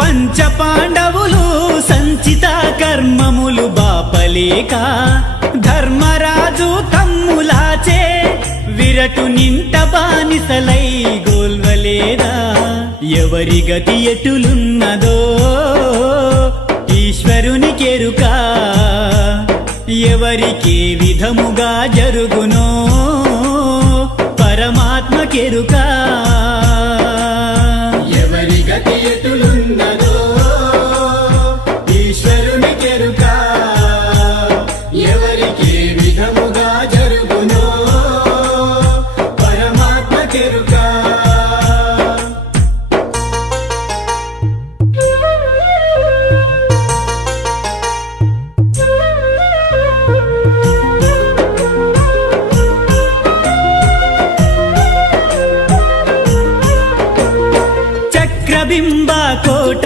పంచ పాండవులు సంచిత కర్మములు బాపలేక ధర్మరాజు తమ్ములాచే విరటు నింట బానిసలై గోల్వలేదా. ఎవరి గతి ఎటులున్నదో ఈశ్వరుని కెరుక. ఎవరికే విధముగా జరుగునో పరమాత్మ కెరుక. ఏ విధముగా జరుగునో పరమాత్మ కెరుక. కోట